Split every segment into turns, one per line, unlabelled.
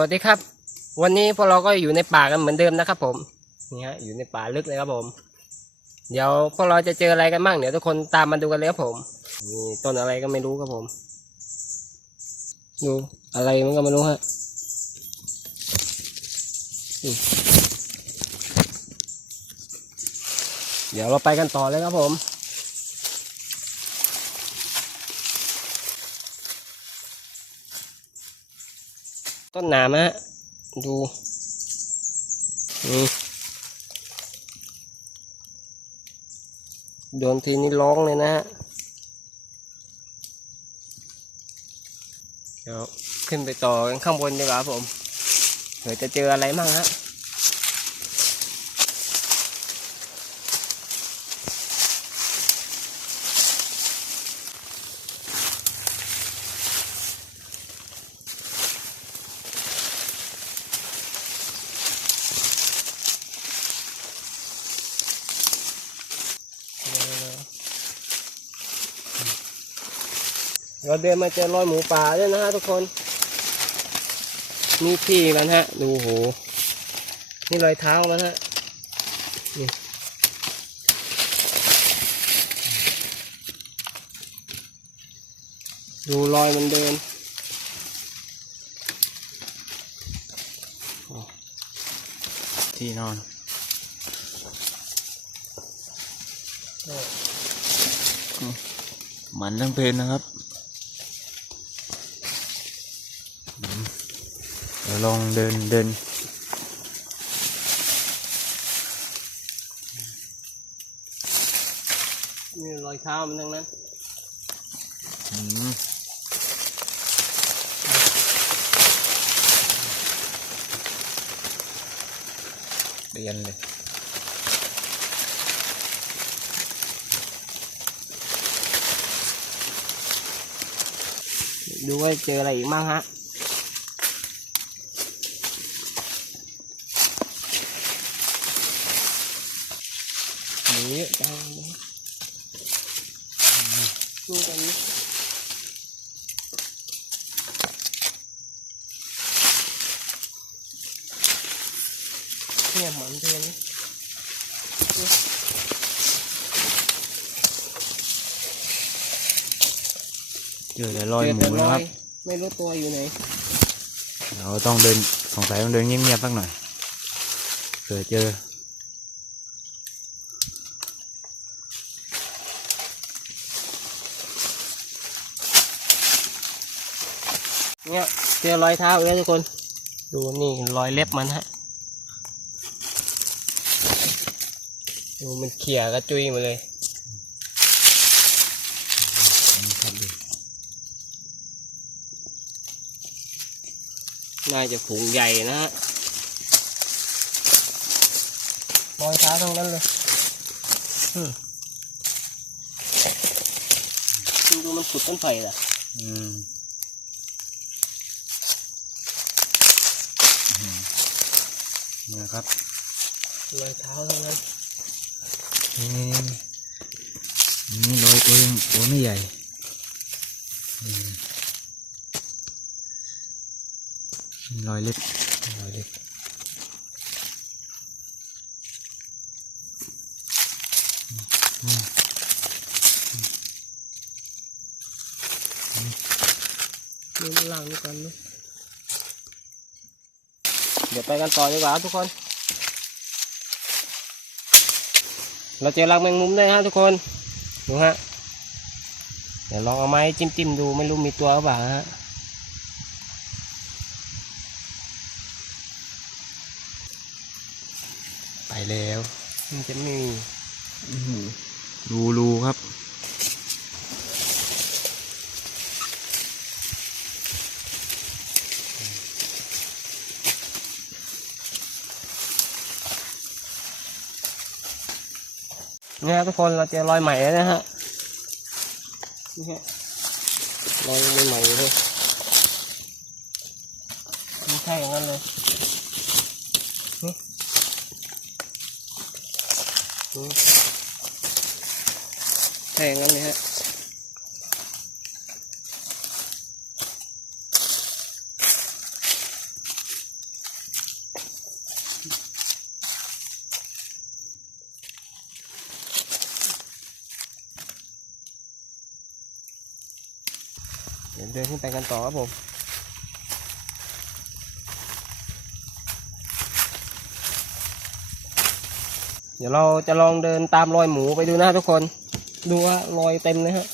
วัสดีครับ วันนี้พวกเราก็อยู่ในป่ากันเหมือนเดิมนะครับ ผมนี่ฮะอยู่ในป่าลึกเลยครับผม เดี๋ยวพวกเราจะเจออะไรกันบ้างเดี๋ยวทุกคนตามมาดูกันเลยครับผมนี่ต้นอะไรก็ไม่รู้ครับผม ดูอะไรมันก็ไม่รู้ฮะเดี๋ยวเราไปกันต่อเลยครับผม ต้นหนามฮะดูนี่โดนทีนี้ร้องเลยนะฮะเดี๋ยวขึ้นไปต่อกันข้างบนดีกว่าผมเผื่อจะเจออะไรมั่งฮะ เราเดินมาเจอรอยหมูป่าด้วยนะฮะทุกคนนี่ที่มันฮะ ดูโห นี่รอยเท้ามันฮะ นี่ ดูรอยมันเดิน
ที่นอนมันทั้งเพลนนะครับอืมเดี๋ยว ลองเดินเดิน
นี่รอยเท้ามันทั้งนั้น
อืมเรียนเลย
ดูว่าเจออะไรอีกมั่งฮะ หนีเยอะจังเลยดูกันนี่เนี่ยหมันเดือนนี่
เจอแต่ รอย
เจ
ห
แต่
มู
ร
นะ
อ
ครับ
ยไม่รู้ตัวอยู่ไหน
เราต้องเดินสงสัยต้องเดินเงียบๆสักหน่อยเผื่อเจอ
เนี่ยเจอรอยเท้าอีกแล้วทุกคน ดูนี่รอยเล็บมันฮะ ดูมันเขี่ยกระจุยมาเลย น่าจะฝูงใหญ่นะฮะรอยเท้าทั้งนั้นเลยอืมดูมันขุดต้นไผ่ล่ะ
อืมอืมนี่นะครับ
รอยเท้าทั้งนั้น
นี่นี่รอยตัวยังตัวไม่ใหญ่อื มีรอยเล็บรอยเล็บอืม
ดูล่างนี่กันนะเดี๋ยวไปกันต่อดีกว่าทุกคน เราเจอรังแมงมุมได้ฮะทุกคน ดูฮะ เดี๋ยวลองเอาไม้จิ้มจิ้มๆดูไม่รู้มีตัวหรือเปล่าฮะ
ไป แล้ว
มันจะไม่มี
รูรูครับ
เนี่ยทุกคนเราเจอรอยใหม่แล้วนะฮะนี่ฮะรอยใหม่ๆเลยไม่ใช่อย่างนั้นเลย แทงแล้วเนี่ยฮะเดี๋ยวเดินขึ้นไปกันต่อครับผม เดี๋ยวเราจะลองเดินตามรอยหมูไปดูนะทุกคน ดูว่ารอยเต็มนะฮะ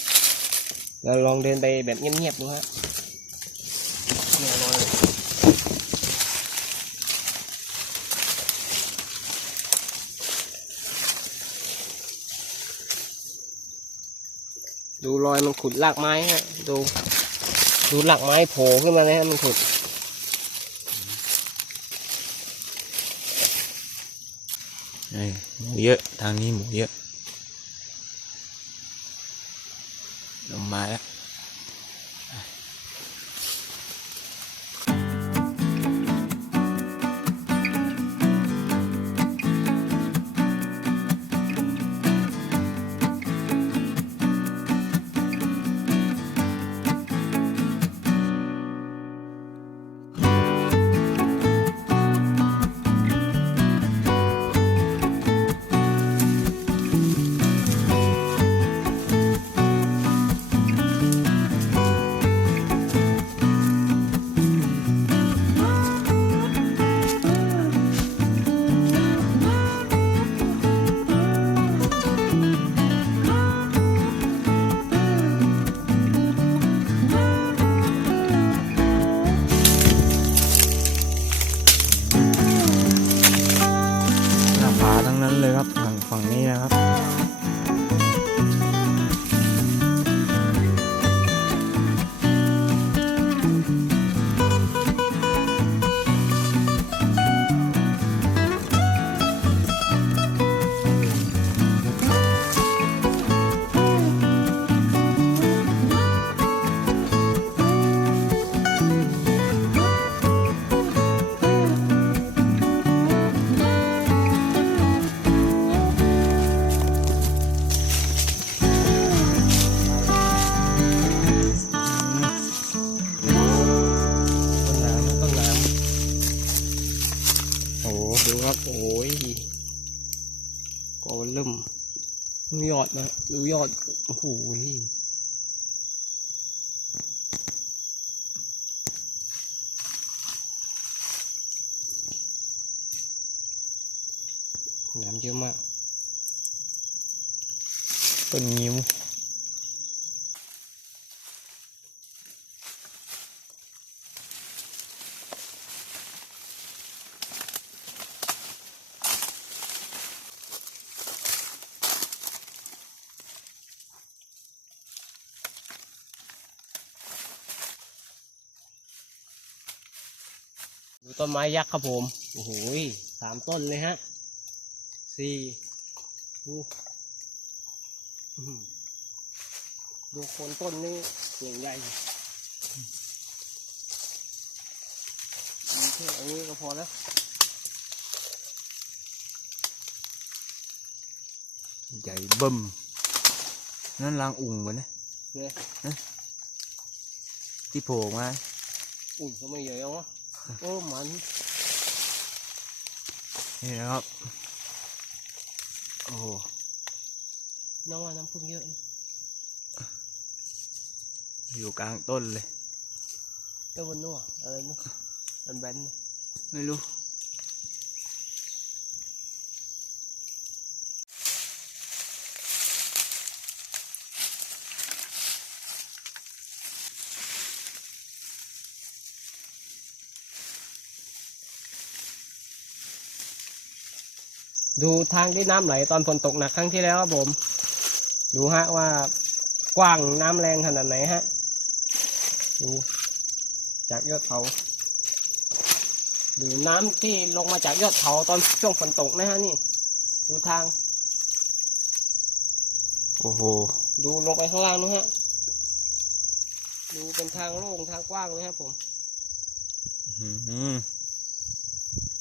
เราลองเดินไปแบบเงียบๆดูฮะเนี่ยรอยดูรอยมันขุดรากไม้ฮะดูดูรากไม้โผล่ขึ้นมาเลยฮะมันขุด
นี่หมูเยอะ ทางนี้หมูเยอะ ลงมาแล้ว
อดนะดูยอด โอ้โหน้ำเยอะมาก
ต้นงิ้ว
ดูต้นไม้ยักษ์ครับผม โอ้โหยสามต้นเลยฮะสี่ดูอื้อหือดูโคนต้นนี่อย่างใหญ่มีแค่อันนี้ก็พอแล้ว
ใหญ่เบิ่มนั่นรางอุ่งวะเนี่ย
เนี่ย
ที่โผล่มา
อุ้ยทำไมใหญ่เอาวะ โอ้มัน
นี่นะครับ โอ้โห
น้ำว่าน้ำพึ่งเยอะนะ
อยู่กลางต้นเลย
เจ้าบนนัวอะไรนู้มันแบนๆนะ
ไม่รู้
ดูทางที่น้ำไหลตอนฝนตกหนักครั้งที่แล้วครับผม ดูฮะว่ากว้างน้ำแรงขนาดไหนฮะ ดู จากยอดเขาดูน้ำที่ลงมาจากยอดเขาตอนช่วงฝนตกนะฮะนี่ ดูทาง
โอ้โห
ดูลงไปข้างล่างนะฮะ ดูเป็นทางโล่งทางกว้างเลยครับผม
อื้อหือ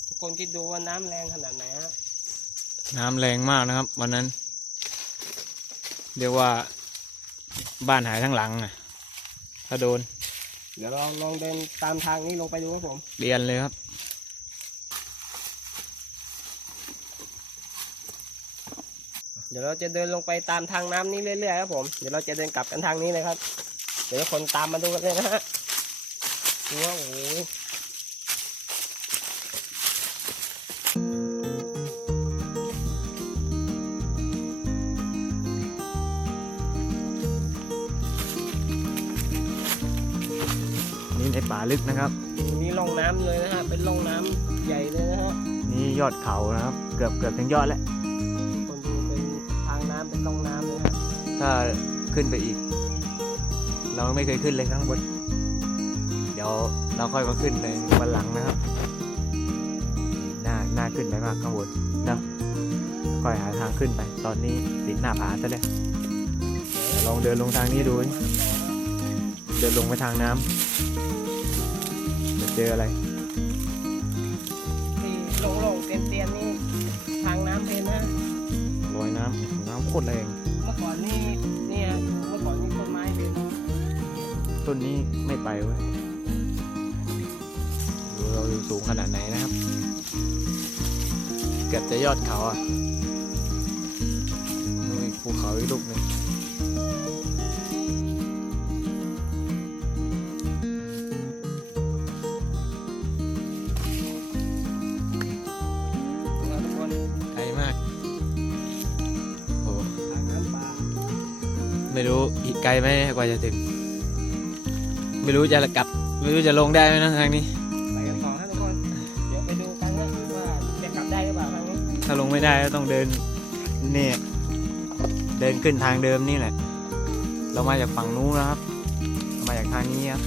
ทุกคนคิดดูว่าน้ำแรงขนาดไหนฮะ
น้ำแรงมากนะครับ วันนั้น เรียกว่าบ้านหายทั้งหลังอะ ถ้าโดน
เดี๋ยวเราลองเดินตามทางนี้ลงไปดูครับผม
เรียนเลยครับ
เดี๋ยวเราจะเดินลงไปตามทางน้ำนี้เรื่อยๆครับผม เดี๋ยวเราจะเดินกลับกันทางนี้เลยครับ เดี๋ยวทุกคนตามมาดูกันเลยนะฮะดูว่าโอ้
ลึกนะครับ
นี่ร่องน้ำเลยนะฮะเป็นร่องน้ำใหญ่เลยนะฮะ
นี่ยอดเขานะครับ เกือบเกือบถึงยอดแล้ว
คนดูเป็นทางน้ำเป็นร่องน้ำเลยฮะ
ถ้าขึ้นไปอีก เราไม่เคยขึ้นเลยข้างบนเดี๋ยวเราค่อยมาขึ้นในวันหลังนะครับน่าน่าขึ้นไปมากข้างบนนะค่อยหาทางขึ้นไป ตอนนี้ติดหน้าผาซะแล้วเดี๋ยวลองเดินลงทางนี้ดูดิเดินลงไปทางน้ำจะ เจออะไร
ที่โล่งๆเตียนๆนี่ทางน้ำเป็นนะ
ลอยน้ำน้ำโคตรแรง
เมื่อก่อนนี่เนี่ยเมื่อก่อนนี่ต้นไม้เป็น
ต้นนี้ไม่ไปเว้ยดูเราอยู่สูงขนาดไหนนะครับ เกือบจะยอดเขาอะนู่นอีกภูเขาอีกลูกหนึ่ง ไม่รู้อีกไกลไหมกว่าจะถึง ไม่รู้จะกลับ ไม่รู้จะลงได้ไหมนะทางนี้
ไปกันต่อฮะทุกคน เดี๋ยวไปดูกันนะว่าจะกลับได้หรือเปล่าทางนี้
ถ้าลงไม่ได้ก็ต้องเดินเนี่ยเดินขึ้นทางเดิมนี่แหละ เรามาจากฝั่งนู้นนะครับเรามาจากทางนี้ครับ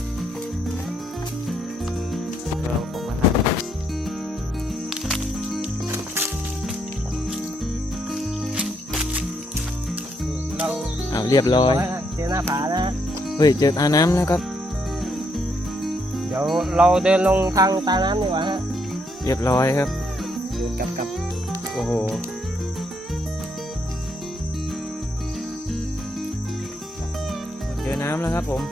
เรียบร้อย
เจอหน้าผานะ
เฮ้ย เจอตาน้ำแล้วครับ
เดี๋ยวเราเดินลงทางตาน้ำดีกว่าฮะ
เรียบร้อยครับ
เดินกลับกลับ
โอ้โห เจอน้ำแล้วครับผม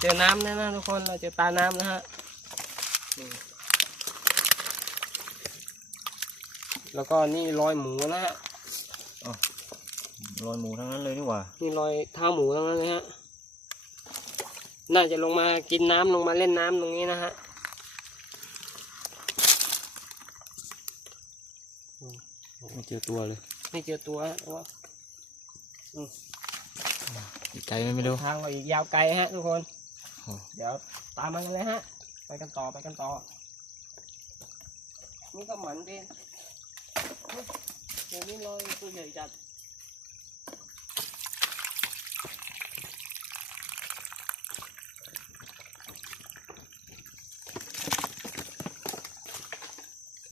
เราเจอน้ำแล้วนะทุกคน เราเจอตาน้ำนะฮะอืมแล้วก็นี่รอยหมูนะฮะ
รอยหมูทั้งนั้นเลยนี่หว่า
นี่รอยเท้าหมูทั้งนั้นเลยฮะ น่าจะลงมากินน้ำลงมาเล่นน้ำตรงนี้นะฮะ
ไม่เจอตัวเลย
ไม่เจอตัวฮะแต่ว่า
อีกไกลไหมไม่รู้
ทางเราอีกยาวไกลฮะทุกคน
โอ้
เดี๋ยวตามมากันเลยฮะ ไปกันต่อไปกันต่อ นี่ก็เหมือนเป็นเฮ้ยเดี๋ยวนี้ลอยตัวใหญ่จัด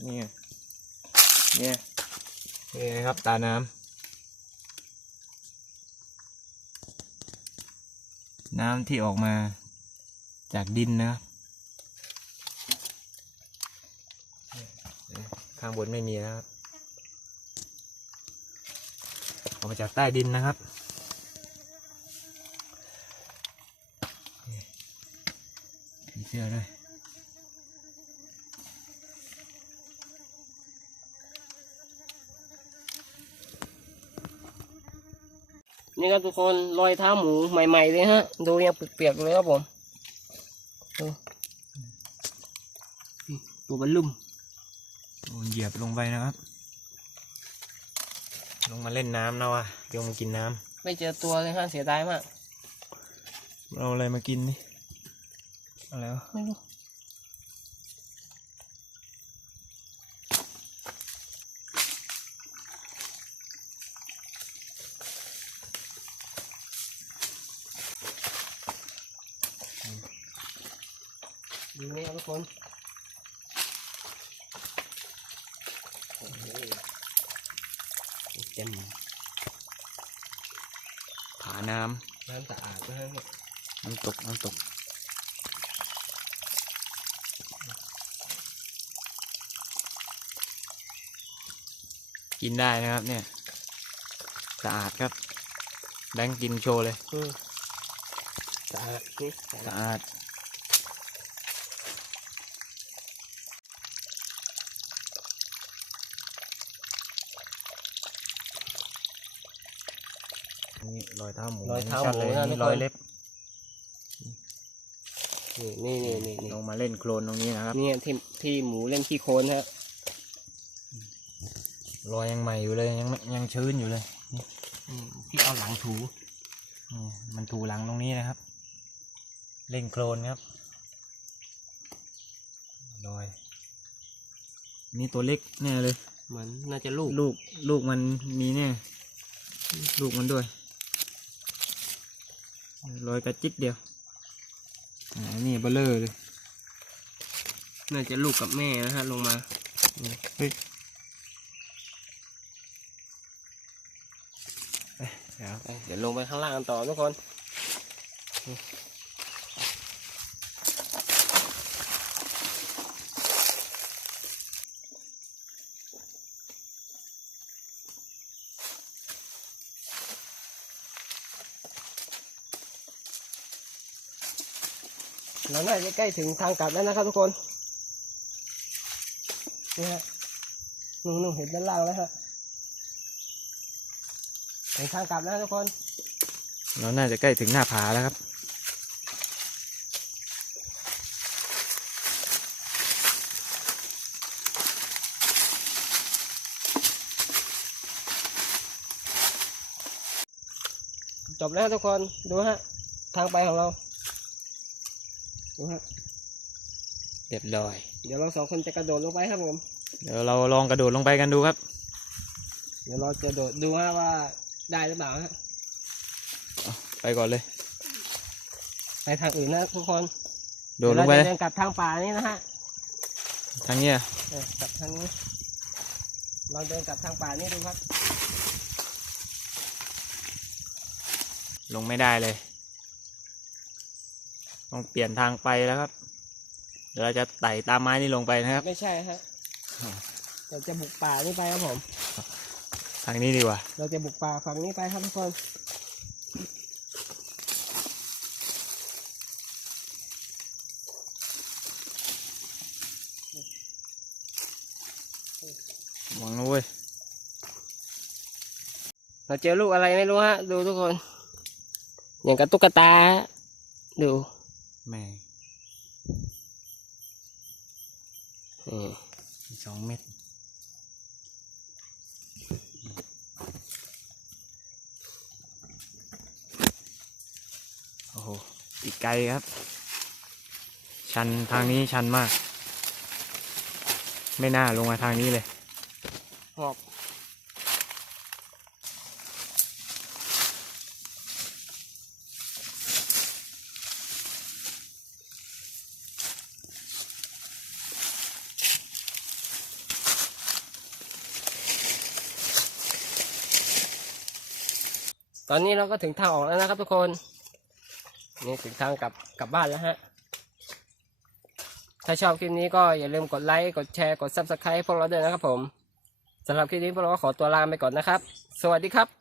นี่ไงเนี่ยนี่ไงครับตาน้ำ น้ำที่ออกมา จากดินนะครับข้างบนไม่มีนะครับออกมาจากใต้ดินนะครับ มีเสื้อด้วย
นี่ครับทุกคนรอยเท้าหมูใหม่ ๆ เลยฮะ ดูยังเปียกๆเลยครับผม ตตัวบรรลุม
โดนเหยียบลงไปนะครับ ลงมาเล่นน้ำนะวะโยมากินน้ำ
ไม่เจอตัวเลยฮะเสียดายมาก
เราอะไรมากินนี่อะไรวะ
ไม่รู้ ดูนี่ครับทุกคนโอ้โหเต็ม
ผาน้
น้ำสะอาดนะฮะำ
น้ำตกน้ำตกกินได้นะครับเนี่ย สะอาดครับ แบงค์กินโชว์เลย
อืมสะอาดนี่สะอาด
สะอาด นี่ รอยเท้าหมู
รอยเท้าห
ชัด
มู
เลย
นะทุ
นี่
ก
ร
ค
อย
น
เล็บ
นี่นี่นี่นี่
ลงมาเล่นโคลนตรงนี้นะครับ
นี่ที่ที่หมูเล่นขี้โคลนฮะ
รอยยังใหม่อยู่เลยยังไม่ยังชื้นอยู่เลยนี่
อืมที่เอาหลังถู
นี่มันถูหลังตรงนี้นะครับ เล่นโคลนครับรอย นี่ตัวเล็กแน่เลย
เหมือนน่าจะลูก
ลูกลูกมันมีเนี่ยลูกมันด้วย รอยกระจิตเดียวอ่านี่เบลเลอร์เลย
น่าจะลูกกับแม่นะฮะลงมา
เฮ้ยเอ้ยเดี๋ยว
เอ้ยเดี๋ยวลงไปข้างล่างกันต่อทุกคน เราน่าจะใกล้ถึงทางกลับแล้วนะครับทุกคนนี่ฮะนุ่งๆเห็นด้านล่างแล้วฮะถึงทางกลับแล้วทุกคน
เราน่าจะใกล้ถึงหน้าผาแล้วครับ
จบแล้วทุกคนดูฮะ ทางไปของเรา ดูฮะ
เรียบร้อย
เดี๋ยวเราสองคนจะกระโดดลงไปครับผม
เดี๋ยวเราลองกระโดดลงไปกันดูครับ
เดี๋ยวเราจะโดดดูฮะว่าได้หรือเปล่าฮะ
ไปก่อนเลย
ไปทางอื่นนะทุกคน
โดดลงไป
เยว
เล
เราจะ
ย
เดินกลับทางป่านี้นะฮะ
ทางเนี้ย
เออกลับทางนี้ลองเดินกลับทางป่านี้ดูครับ
ลงไม่ได้เลย ต้องเปลี่ยนทางไปแล้วครับ เดี๋ยวเราจะไต่ตามไม้นี่ลงไปนะครับ
ไม่ใช่ฮะ
อ๋อ
เราจะบุกป่านี้ไปครับผม
ทางนี้ดีกว่า
เราจะบุกป่าฝั่งนี้ไปครับทุกคน
หวังนะเว้ย
เราเจอลูกอะไรไม่รู้ฮะ ดูทุกคน อย่างกับตุ๊กตาฮะดู
แม่
อืม
มีสองเม็ดโอ้โหอีกไกลครับ ชันทางนี้ชันมาก ไม่น่าลงมาทางนี้เลย
หอบ ตอนนี้เราก็ถึงทางออกแล้วนะครับทุกคน นี่ถึงทางกลับกลับบ้านแล้วฮะ ถ้าชอบคลิปนี้ก็อย่าลืมกดไลค์ กดแชร์ กด Subscribe พวกเราด้วยนะครับผมสำหรับคลิปนี้พวกเราก็ขอตัวลาไปก่อนนะครับ สวัสดีครับ